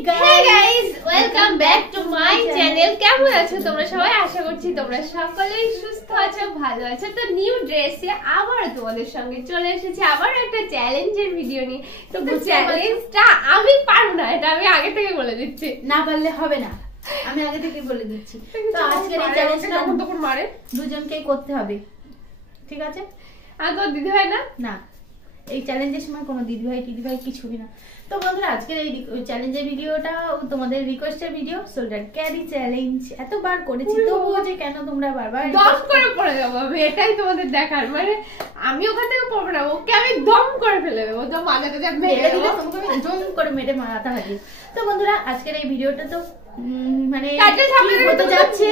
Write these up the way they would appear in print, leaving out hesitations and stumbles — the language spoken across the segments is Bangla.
guys, welcome back to my channel. কেমন আছো তোমরা সবাই? আশা করছি তোমরা সকলেই সুস্থ আছো, ভালো আছো। তো নিউ ড্রেসে আবার তোমাদের সঙ্গে চলে এসেছি আবার একটা চ্যালেঞ্জের ভিডিও নিয়ে। তো চ্যালেঞ্জটা আমি পারবো না, এটা আমি আগে থেকে বলে দিচ্ছি। না পারলে হবে না, আমি আগে থেকে বলে দিচ্ছি। তো আজকের এই চ্যালেঞ্জটা তখন মারে দুজনকেই করতে হবে, ঠিক আছে? আর তো দিদি ভাই না, না এই চ্যালেঞ্জের সময় কোনো দিদিভাই কিছুই না। তো বন্ধুরা আজকের এই চ্যালেঞ্জের ভিডিওটা তোমাদের রিকোয়েস্টের ভিডিও, শোল্ডার ক্যারি চ্যালেঞ্জ। এতবার করেছি তবুও যে কেন তোমরা বারবার দম করে পড়ে যাবো আমি, এটাই তোমাদের দেখার। মানে আমি ওখান থেকে পড়বো না, ওকে আমি দম করে ফেলে দেবো, তো মাথাটা যা মেরে দিলে তোমাকে আমি দম করে মেরে মাথা হারিয়ে। তো বন্ধুরা আজকের এই ভিডিওটা তো মানে হতে যাচ্ছে,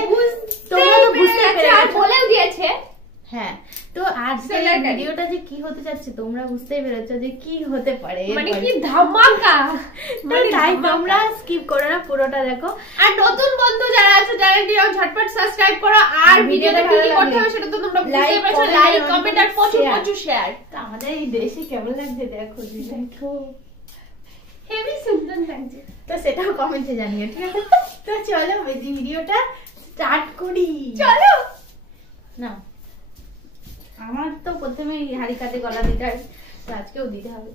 তোমরা তো বুঝতে পেরেছো, বলেও দিয়েছে। হ্যাঁ, তো আজকের এই ভিডিওটা যে কি হতে যাচ্ছে তোমরা বুঝতেই পেরেছো যে কি হতে পারে, মানে কি ধামাকা। মানে তাই তোমরা স্কিপ করো না, পুরোটা দেখো। আর নতুন বন্ধু যারা আছে চ্যানেলটি ঝটপট সাবস্ক্রাইব করো। আর ভিডিওটা কি করতে হবে সেটা তো তোমরা বুঝতেই পেরেছো, লাইক কমেন্ট আর প্রচুর শেয়ার। তো আমাদের এই দেশে কেমন লাগছে দেখো, দেখো হেভি সুন্দর লাগছে, তো সেটাও কমেন্টে জানিও, ঠিক আছে? তো চলো এই ভিডিওটা স্টার্ট করি, চলো। না আমার তো প্রথমে হাড়ি কাটে গলা দিতে হবে, তো আজকেও দিতে হবে।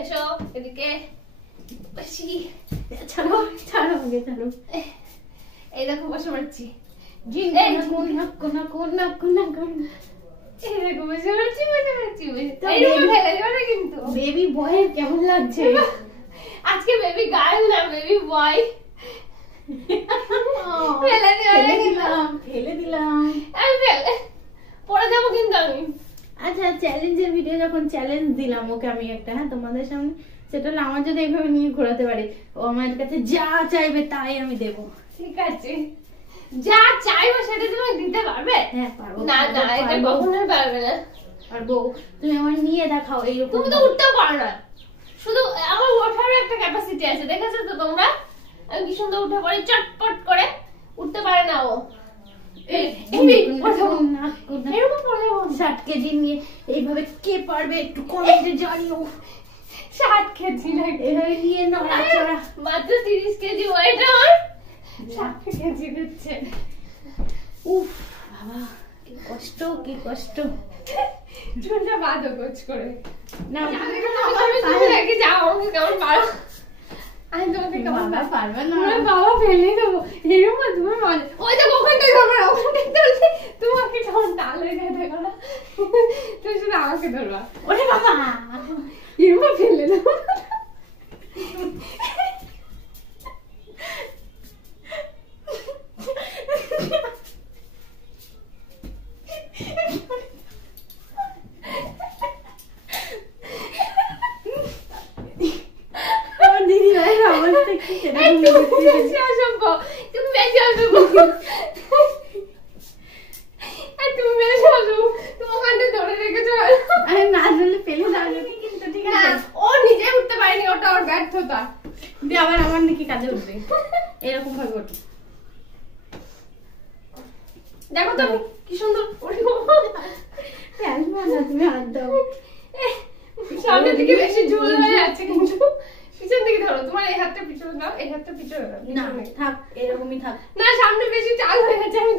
এসো এদিকে বসি। চলো চলো আগে চলো। এই দেখো বসে পড়ছি, এই দেখো বসে পড়ছি। এইরকম ফেলে যাবে না কিন্তু। বেবি বয়ের কেমন লাগছে? আজকে বেবি গার্ল না, বেবি বয়। ফেলে দিলাম আমি ফেলে পড়ে যাবো কিন্তু আমি। আচ্ছা চ্যালেঞ্জের ভিডিও যখন চ্যালেঞ্জ দিলাম ওকে আমি একটা, হ্যাঁ তোমাদের সামনে, সেটা হলো আমার যদি এইভাবে নিয়ে ঘোরাতে পারে, ও আমার কাছে যা চাইবে তাই আমি দেবো, ঠিক আছে? যা চাইবো সেটা তুমি দিতে পারবে? হ্যাঁ পারবো। না না, এটা কখনোই পারবে না। পারবো, তুমি আমার নিয়ে দেখাও। এইরকম তুমি তো উঠতেও পারো না, শুধু আমার ওঠারও একটা ক্যাপাসিটি আছে, দেখেছো তো তোমরা? আমি কি সুন্দর উঠে পড়ি চটপট করে, উঠতে পারে না ও। 60 কেজি নিয়ে এইভাবে কে পারবে একটু কমেন্টে জানিও। 60 কেজি লাগে এভাবে নিয়ে নড়াচড়া, মাত্র 30 কেজি ওয়েট আমার 60 কেজি দিচ্ছে। উফ বাবা কি কষ্ট, কি কষ্ট। চুলটা বাঁধো গোছ করে। না আমি আগে যাও, আমাকে কেমন পারো? আমি তোমাকে কেমন পারবে না, বাবা ফেলে দেবো এরকম। তুমি ওই যে ওখানটাই ধরবে, ওখানটাই ধরলে তোমাকে কেমন টাল হয়ে যায়, দেখো না? তুমি শুধু আমাকে ধরবা। ওরে বাবা এরকম ফেলে দেবো। আবার আমার নাকি কাজে উঠবে, এরকম ভাবে উঠবে। দেখো তো কি সুন্দর। তুমি হাত দাও, সামনের দিকে বেশি ঝুল হয়ে যাচ্ছে, কিন্তু পিছন দিকে ধরো। তোমার এই হাতটা পিছনে দাও, এই হাতটা পিছনে দাও। না থাক, এরকমই থাক। না সামনে বেশি চাল হয়ে গেছে, আমি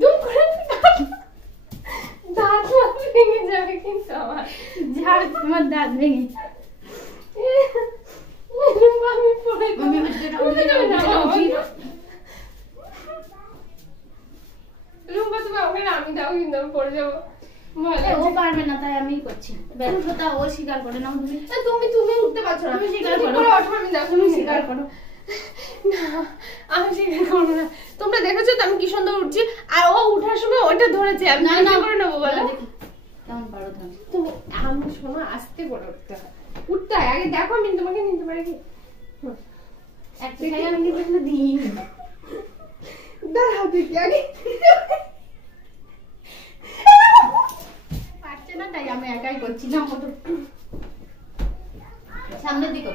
দুম করে দাঁত ভেঙে যাবে কিন্তু আমার। ঝাড় তোমার দাঁত ভেঙে। আমি পড়ে রুম্বা, তুমি আমাকে নামি দাও কিন্তু আমি পড়ে যাবো। ও পারবে না তাই আমি করছি, ব্যর্থতা ও স্বীকার করে নাও। তুমি উঠতে পারছো না, তুমি স্বীকার করো। আমি দেখো, তুমি স্বীকার করো। না আমি স্বীকার করবো না। তোমরা দেখেছো তো আমি কি সুন্দর উঠছি, আর ও উঠার সময় ওটা ধরেছে। আমি না করে নেবো, বলো কেমন পারো তুমি? তুমি আমি শোনো, আস্তে করে উঠতে হয়, উঠতে হয় আগে। দেখো আমি তোমাকে নিতে পারি কি? আমি কিন্তু দিই দাঁড়াও দেখি আগে। পারছে না তাই আমি একাই করছি না, সামনের দিকে।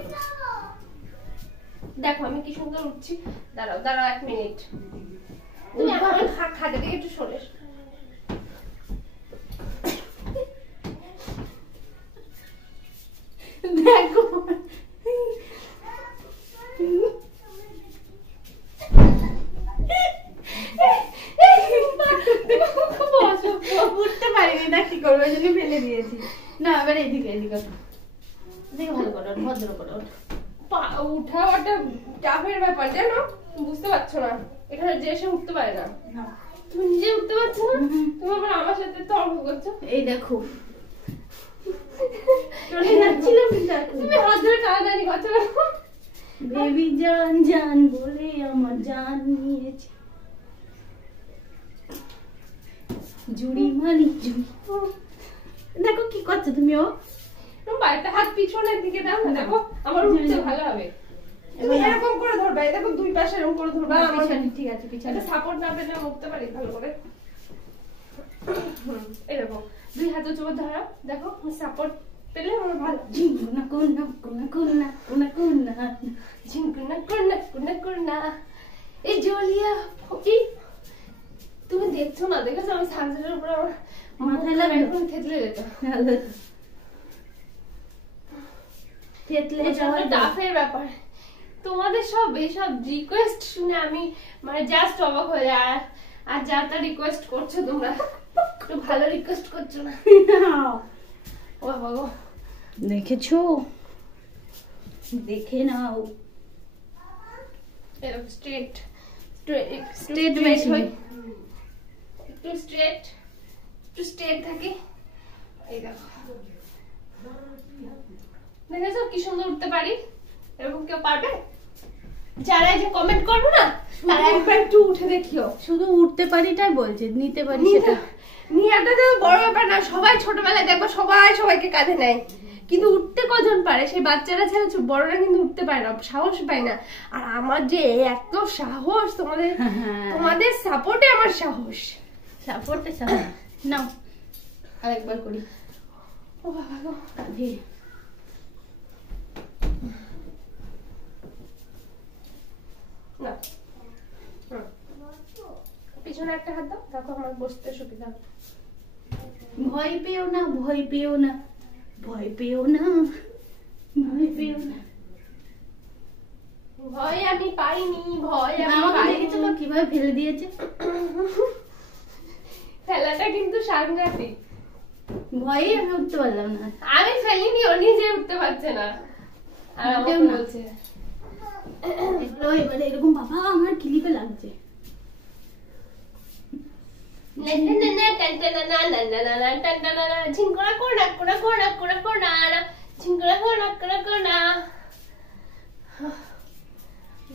দেখো আমি কি সুন্দর উঠছি। দাঁড়াও দাঁড়াও 1 মিনিট, তুমি আমার খাটে দিকে একটু সরে। দেখো এবারে এদিকে এদিকে দেখে ভালো করো, ভদ্র করো। উঠাওয়াটা টাফের ব্যাপার জানো, বুঝতে পারছো না। এখানে যে এসে উঠতে পারে না। তুমি নিজে উঠতে পারছো না, তুমি আবার আমার সাথে তর্ক করছো। এই দেখো চলে যাচ্ছিলাম, তুমি হাত ধরে টানাটানি করছো না। বেবি জান জান বলে আমার জান নিয়েছে, জুড়ি মানি জুড়ি। দেখো কি করছো তুমি? ও একটা হাত পিছনের দিকে দাও না, দেখো আমার উঠতে ভালো হবে। তুমি এরকম করে ধরবা, দেখো দুই পাশে এরকম করে ধরবা। আমার ঠিক আছে, পিছনে সাপোর্ট না পেলে উঠতে পারি ভালো করে। এরকম দুই হাতে চোখ ধরো, দেখো সাপোর্ট পেলে আমার ভালো। ঝিঙ্কুনা কোনা কোনা কোনা কোনা কোনা ঝিঙ্কুনা কোনা কোনা কোনা। এই জলিয়া ফকি, তুমি দেখছো না? দেখেছো আমি সানসেটের উপর আমার মাথায় লাগলো, এখন থেতলে যেত। থেতলে যাওয়া টাফের ব্যাপার। তোমাদের সব এইসব রিকোয়েস্ট শুনে আমি মানে জাস্ট অবাক হয়ে যাই। আর যা তা রিকোয়েস্ট করছো তোমরা, একটু ভালো রিকোয়েস্ট করছো না। ও বাবা গো, দেখেছো? দেখে নাও। এরকম স্ট্রেট স্ট্রেট বেশি হয়, একটু স্ট্রেট থাকে। এই দেখো, দেখেছো কি সুন্দর উঠতে পারি? এরকম কেউ পারবে? যারা এই যে কমেন্ট করবে না, তারা একবার একটু উঠে দেখিও। শুধু উঠতে পারি তাই বলছে, নিতে পারি সেটা নিয়াটা তো বড় ব্যাপার না। সবাই ছোটবেলায় দেখবো সবাই সবাইকে কাঁধে নেয়, কিন্তু উঠতে কজন পারে? সেই বাচ্চারা ছেড়ে বড়রা কিন্তু উঠতে পারে না, সাহস পায় না। আর আমার যে এত সাহস, তোমাদের সাপোর্টে আমার সাহস। সাপোর্টে সাহস নাও, আরেকবার করি। ও বাবা গো, কাঁধে না পিছনে একটা হাত দাও, দেখো আমার বসতে সুবিধা হবে। ভয় পেও না, ভয় পেও না, ভয় পেও না, ভয় পেও না। ভয় আমি পাইনি, ভয় আমি আমাকে পাইনি। দেখেছো তো কিভাবে ফেলে দিয়েছে? ফেলাটা কিন্তু সাংঘাতিক। ভয়ে আমি উঠতে পারলাম না। আমি ফেলিনি, ও নিজে উঠতে পারছে না। আর আমাকে বলছে এগুলো এবারে এরকম, বাবা আমার ক্লিপে লাগছে।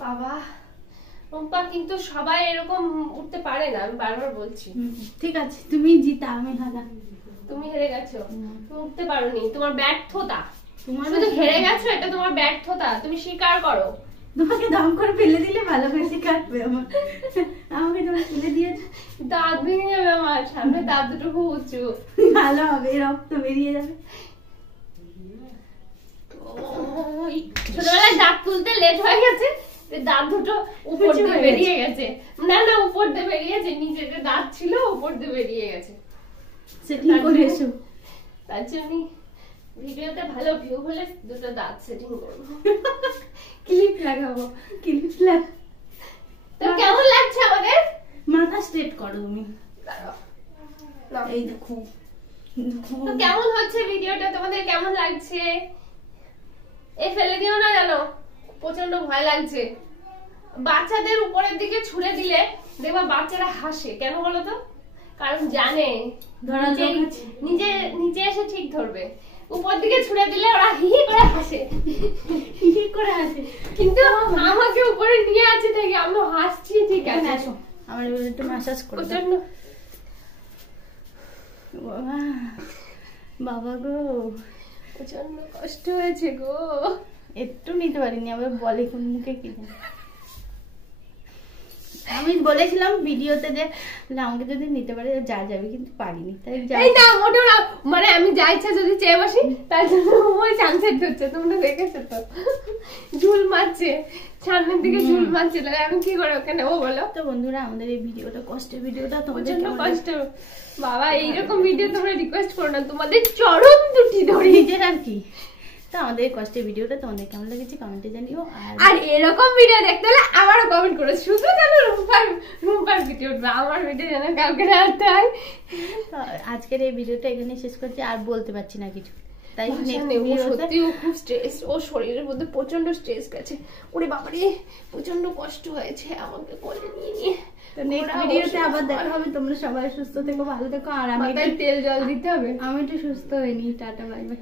বাবা রুম্পা, কিন্তু সবাই এরকম উঠতে পারে না, আমি বারবার বলছি। ঠিক আছে, তুমি জিতা, আমি হারা। তুমি হেরে গেছো, তুমি উঠতে পারোনি, তোমার ব্যর্থতা। তোমার শুধু হেরে গেছো, এটা তোমার ব্যর্থতা, তুমি স্বীকার করো। তোমাকে দাম করে ফেলে দিলে ভালো বেশি কাটবে আমার। আমাকে তোমার ফেলে দিয়েছে, দাঁত ভেঙে যাবে আমার, সামনে দাঁত দুটো খুব উঁচু। ভালো হবে, রক্ত বেরিয়ে যাবে। ছোটবেলায় দাঁত তুলতে লেট হয়ে গেছে, দাঁত দুটো উপর দিয়ে বেরিয়ে গেছে। না না, উপর দিয়ে বেরিয়েছে, নিচে যে দাঁত ছিল উপর দিয়ে বেরিয়ে গেছে। সেটিং করে এসো। তার জন্য ভিডিওতে ভালো ভিউ হলে দুটো দাঁত সেটিং করবো, ক্লিপ লাগাবো। ক্লিপ লাগ। তো কেমন লাগছে আমাদের? মাথা স্ট্রেট করো তুমি। এই দেখো, তো কেমন হচ্ছে ভিডিওটা, তোমাদের কেমন লাগছে? এই ফেলে দিও না জানো, প্রচন্ড ভয় লাগছে। বাচ্চাদের উপরের দিকে ছুড়ে দিলে দেখবা বাচ্চারা হাসে, কেন বলো তো? কারণ জানে নিজে নিচে এসে ঠিক ধরবে। উপর দিকে ছুড়ে দিলে ওরা হি হি করে হাসে, হি করে হাসে। কিন্তু আমাকে উপরে নিয়ে আছে থেকে আমি হাসছি, ঠিক আছে। আমার একটু ম্যাসাজ করে প্রচন্ড বাবা, বাবা গো, প্রচন্ড কষ্ট হয়েছে গো। একটু নিতে পারিনি, আবার বলে কোন মুখে কি। আমি বলেছিলাম ভিডিওতে যে আমাকে যদি নিতে পারে যা যাবে, কিন্তু পারিনি। তাই এই না, মোটেও না, মানে আমি যা ইচ্ছা যদি চেয়ে বসি তার জন্য ওই সানসেট হচ্ছে, তোমরা দেখেছো তো, ঝুল মারছে সামনের দিকে, ঝুল মারছে। তাহলে আমি কি করে ওখানে ও বলো তো? বন্ধুরা, আমাদের এই ভিডিওটা, কষ্টের ভিডিওটা তোমাদের প্রচন্ড কষ্ট। বাবা এইরকম ভিডিও তোমরা রিকোয়েস্ট করো না, তোমাদের চরম দুটি ধরে নিজের আর কি। তো আমাদের কষ্টের ভিডিওটা তোমাদের কেমন লেগেছে কমেন্টে জানিও। আর এরকম ভিডিও দেখতে হলে আমারও কমেন্ট করো। শুধু যেন রুম্পার ভিডিও উঠবে, আমার ভিডিও যেন কালকে রাখতে হয়। আজকের এই ভিডিওটা এখানে শেষ করছি, আর বলতে পারছি না কিছু। তাই সত্যি ও খুব স্ট্রেস, ও শরীরের মধ্যে প্রচন্ড স্ট্রেস গেছে। ওরে বাবারে প্রচন্ড কষ্ট হয়েছে আমাকে কোলে নিয়ে নিয়ে। তো নেক্সট ভিডিওতে আবার দেখা হবে। তোমরা সবাই সুস্থ থেকো, ভালো থেকো। আর আমি তেল জল দিতে হবে। আমি একটু সুস্থ হইনি। Tata, bye bye.